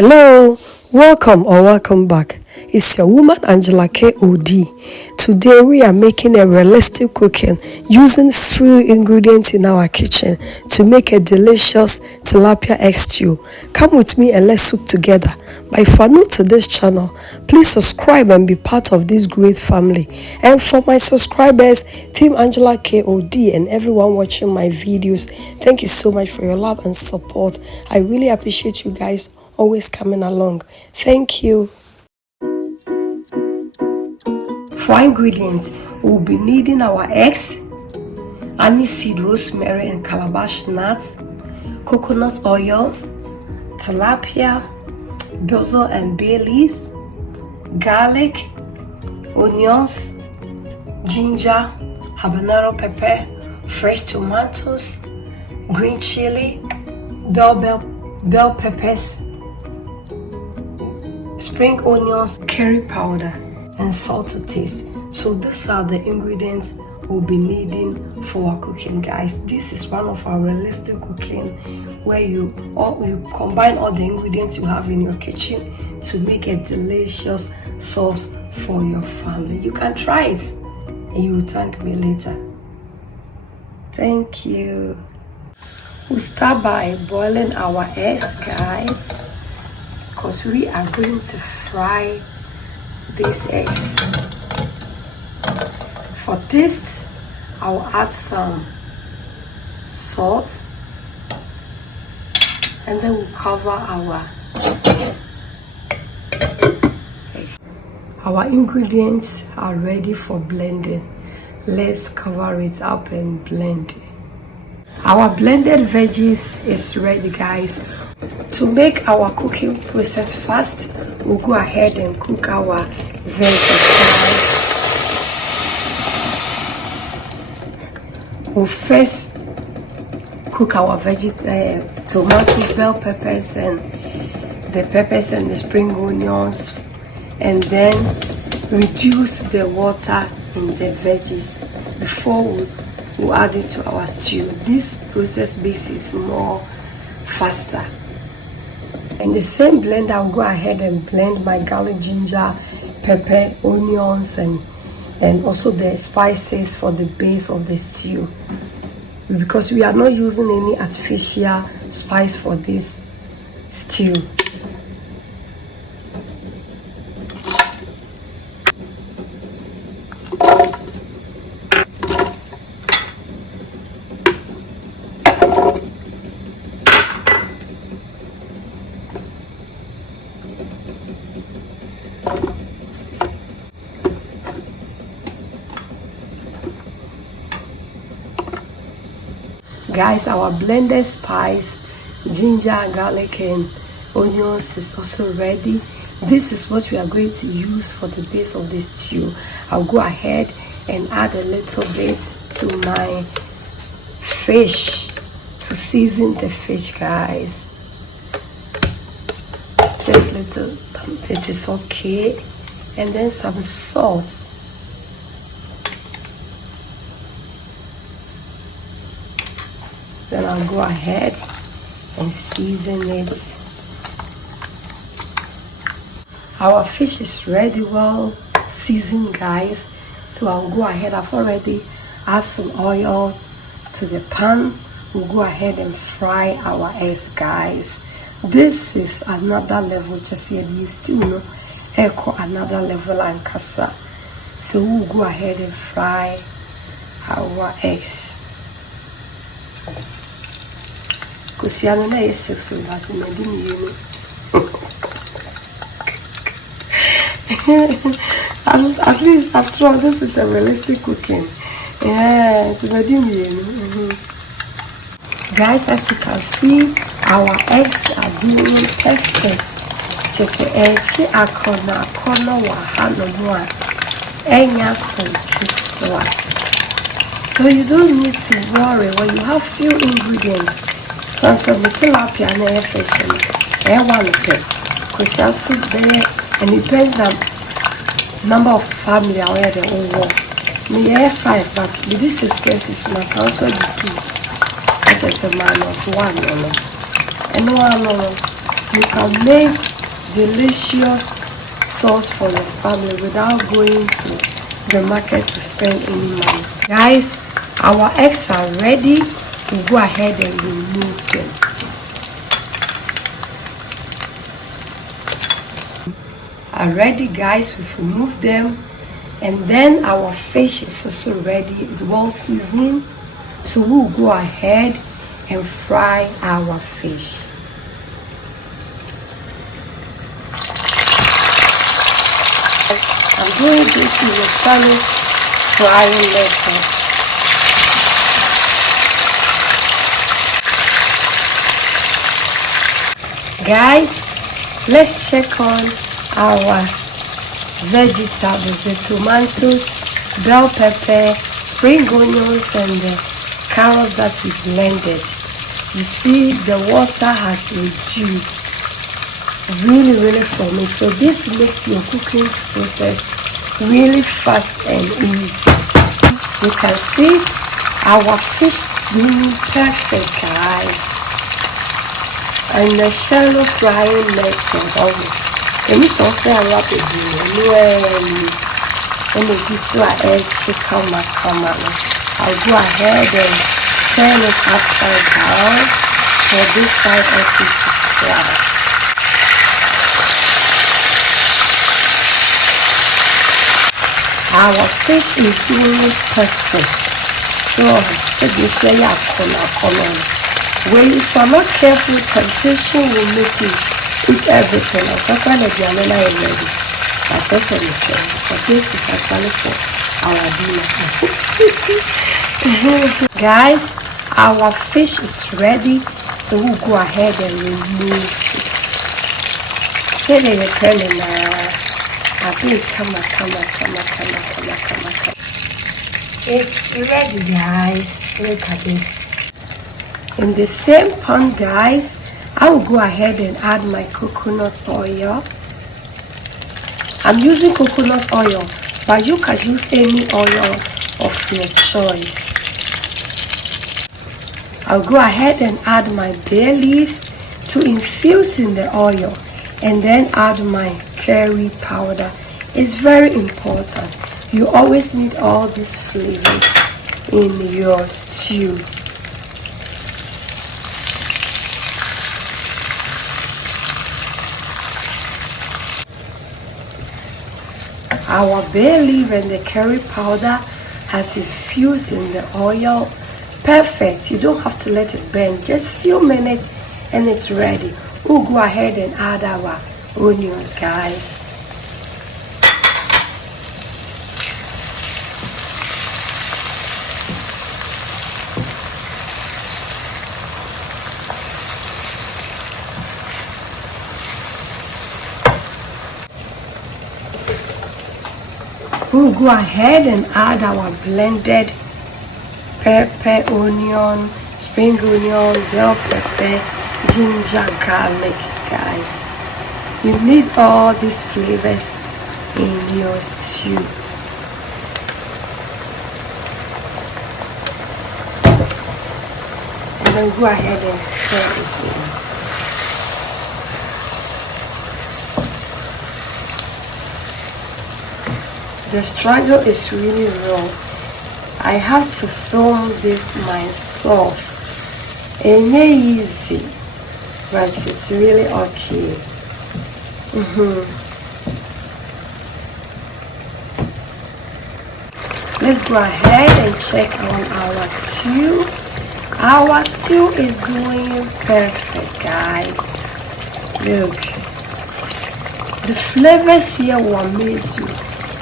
Hello, welcome back. It's your woman Angela KOD. Today we are making a realistic cooking using few ingredients in our kitchen to make a delicious tilapia egg stew. Come with me and let's cook together. But if you are new to this channel, please subscribe and be part of this great family. And for my subscribers, Team Angela KOD and everyone watching my videos, thank you so much for your love and support. I really appreciate you guys always coming along. Thank you. For ingredients, we'll be needing our eggs, aniseed, rosemary and calabash nuts, coconut oil, tilapia, basil and bay leaves, garlic, onions, ginger, habanero pepper, fresh tomatoes, green chili, bell peppers, spring onions, curry powder and salt to taste. So these are the ingredients we'll be needing for our cooking, guys. This is one of our realistic cooking where you combine all the ingredients you have in your kitchen to make a delicious sauce for your family. You can try it and you will thank me later. Thank you. We'll start by boiling our eggs, guys, because we are going to fry these eggs. For this, I'll add some salt and then we'll cover our eggs. Our ingredients are ready for blending. Let's cover it up and blend. Our blended veggies is ready, guys. To make our cooking process fast, we'll go ahead and cook our veggies. We'll first cook our veggies, tomatoes, bell peppers, and the peppers and the spring onions, and then reduce the water in the veggies before we'll add it to our stew. This process makes it more faster. In the same blender, I'll go ahead and blend my garlic, ginger, pepper, onions, and also the spices for the base of the stew. Because we are not using any artificial spice for this stew. Guys, our blended spice, ginger, garlic and onions is also ready. This is what we are going to use for the base of the stew. I'll go ahead and add a little bit to my fish to season the fish, guys. Just little, it is okay. And then some salt. Then I'll go ahead and season it. Our fish is ready, well seasoned, guys. So I'll go ahead, I've already added some oil to the pan. We'll go ahead and fry our eggs, guys. This is another level, just here used to, echo another level and casa. So we'll go ahead and fry our eggs. Because you are not so but I didn't at least after all, this is a realistic cooking. Yeah, it's ready. Guys, as you can see, our eggs are doing perfect. Just the egg, a corner, wahano, so you don't need to worry when you have few ingredients. Some tilapia and air fish and one pay. Because also there, and it depends on number of family out there all work. Me air 5, but this is precious. My sounds will be 2. I just a man was 1 and 1 You can make delicious sauce for your family without going to the market to spend any money. Guys, our eggs are ready. We'll go ahead and remove them. Are ready, guys. We've removed them, and then our fish is also ready. It's well seasoned, so we'll go ahead and fry our fish. I'm doing this in a shallow frying method. Guys, let's check on our vegetables, the tomatoes, bell pepper, spring onions, and the carrots that we blended. You see the water has reduced really from it, so this makes your cooking process really fast and easy. You can see our fish is doing perfect, guys, and the shallow frying method. And it's also a rapid and if you saw egg come. I'll go ahead and turn it upside down for this side also to fry. Our fish is doing perfect. So you say well, if I'm not careful, temptation will make you eat everything. And so far the diamond is ready. But that's everything. But this is actually for our dinner. Guys, our fish is ready. So we'll go ahead and remove it. Say that you're telling come. It's ready, guys. Look at this. In the same pan, guys, I will go ahead and add my coconut oil. I'm using coconut oil, but you can use any oil of your choice. I'll go ahead and add my bay leaf to infuse in the oil, and then add my curry powder. It's very important. You always need all these flavors in your stew. Our bay leaf and the curry powder has infused in the oil. Perfect. You don't have to let it burn. Just a few minutes and it's ready. We'll go ahead and add our onions, guys. We'll go ahead and add our blended pepper, onion, spring onion, bell pepper, ginger, garlic, guys. You need all these flavors in your stew. And then go ahead and stir it in. The struggle is really real. I have to film this myself. It's not easy, but it's really okay. Let's go ahead and check on our stew. Our stew is doing perfect, guys. Look, the flavors here will amaze you.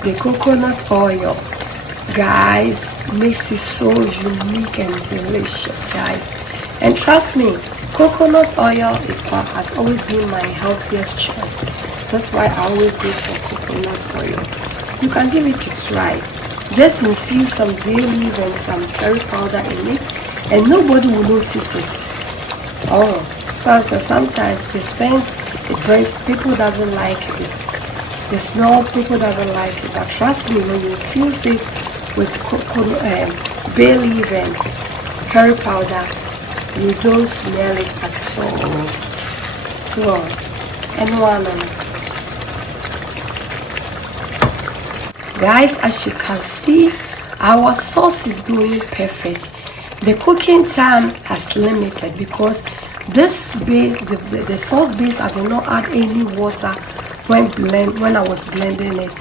The coconut oil, guys, makes it so unique and delicious, guys. And trust me, coconut oil has always been my healthiest choice. That's why I always go for coconut oil. You can give it a try. Just infuse some bay leaf and some curry powder in it, and nobody will notice it. Oh, sometimes the scent, it burns. People doesn't like it. The smell, people doesn't like it, but trust me, when you infuse it with bay leaf and curry powder, you don't smell it at all. So, and one. Guys, as you can see, our sauce is doing perfect. The cooking time has limited because this base, the sauce base, I did not add any water when I was blending it,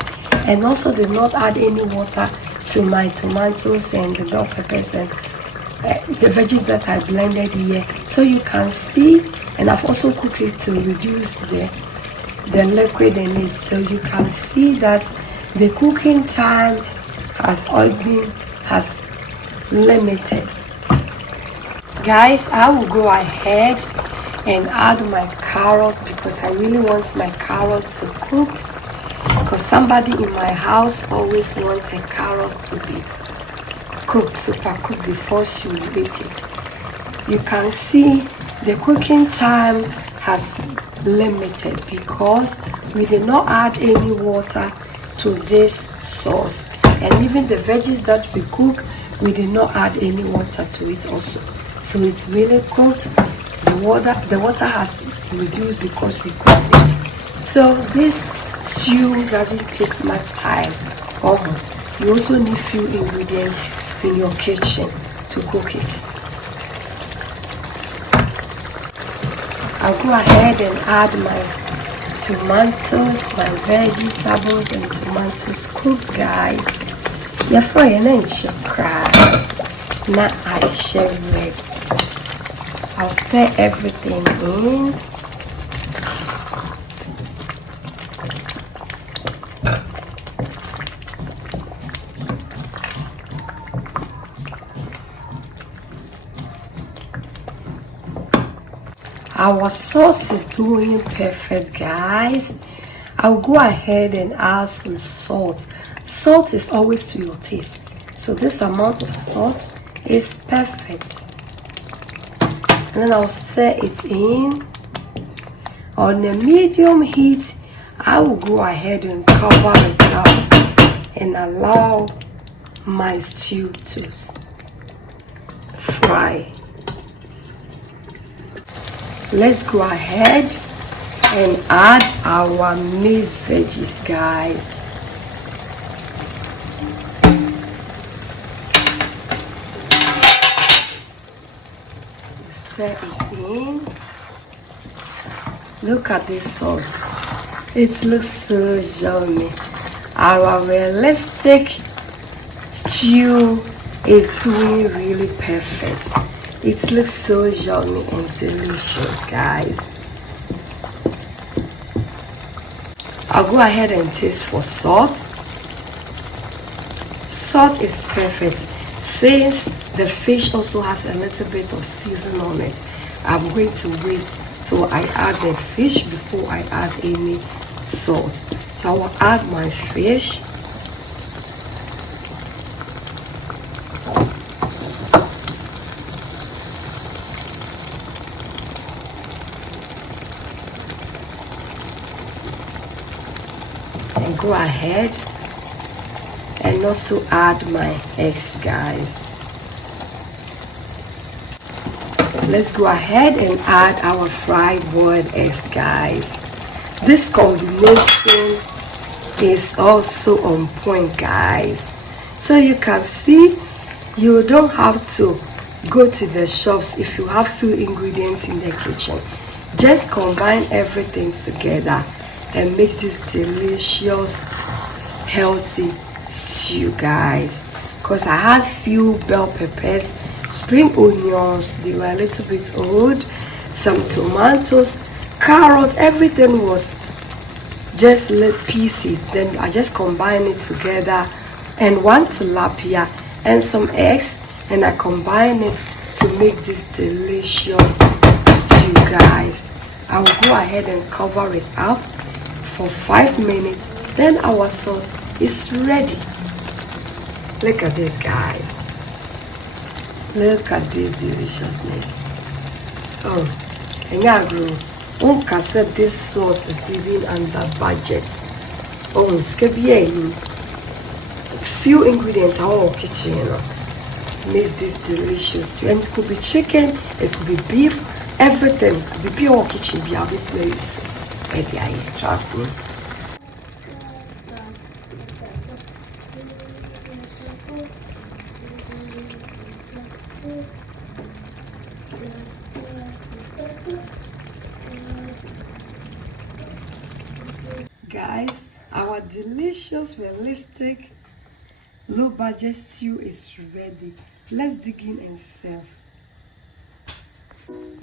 and also did not add any water to my tomatoes and the bell peppers and the veggies that I blended here. So you can see, and I've also cooked it to reduce the liquid in it. So you can see that the cooking time has limited. Guys, I will go ahead and add my carrots because I really want my carrots to cook, because somebody in my house always wants her carrots to be cooked, super cooked, before she will eat it. You can see the cooking time has limited because we did not add any water to this sauce, and even the veggies that we cook, we did not add any water to it also. So it's really cooked. The water has reduced because we cooked it. So this stew doesn't take much time. You also need few ingredients in your kitchen to cook it. I'll go ahead and add my tomatoes, my vegetables and tomatoes cooked, guys. Therefore, you know, now I share it. I'll stir everything in. Our sauce is doing perfect, guys. I'll go ahead and add some salt. Salt is always to your taste, so this amount of salt is perfect. And then I'll stir it in on a medium heat. I will go ahead and cover it up and allow my stew to fry. Let's go ahead and add our mixed veggies, guys. Stir it in. Look at this sauce. It looks so yummy. Our realistic stew is doing really perfect. It looks so yummy and delicious, guys. I'll go ahead and taste for salt. Salt is perfect. Since the fish also has a little bit of season on it, I'm going to wait till I add the fish before I add any salt. So I will add my fish. And go ahead and also add my eggs, guys. Let's go ahead and add our fried boiled eggs, guys. This combination is also on point, guys. So you can see, you don't have to go to the shops if you have few ingredients in the kitchen. Just combine everything together and make this delicious, healthy stew, guys. Because I had few bell peppers, spring onions, they were a little bit old, some tomatoes, carrots, everything was just little pieces. Then I just combined it together, and one tilapia and some eggs, and I combine it to make this delicious stew, guys. I will go ahead and cover it up for 5 minutes. Then our sauce is ready. Look at this, guys. Look at this deliciousness. Oh, and yeah, said this sauce is even under budget. Oh, skebiye. Few ingredients are all kitchen, you know. Makes this delicious stew. And it could be chicken, it could be beef, everything. Be pure kitchen, be a bit very use. Trust me. Guys, our delicious, realistic, low budget stew is ready. Let's dig in and serve.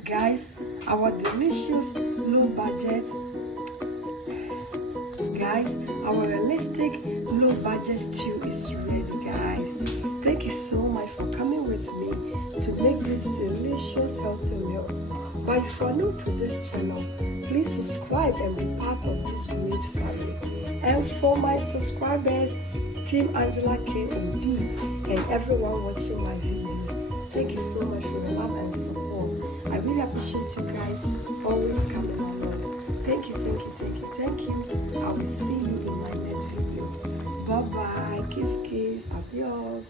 Guys, our delicious, low budget, guys, our realistic, low budget stew is ready, guys. Thank you so much for coming with me to make this delicious, healthy meal. But if you are new to this channel, please subscribe and be part of this great family. And for my subscribers, Team Angela KOD, and everyone watching my videos, thank you so much for your love and support. I really appreciate you guys always coming along. Thank you, thank you, thank you, thank you. I will see you in my next video. Bye bye. Kiss, kiss. Adios.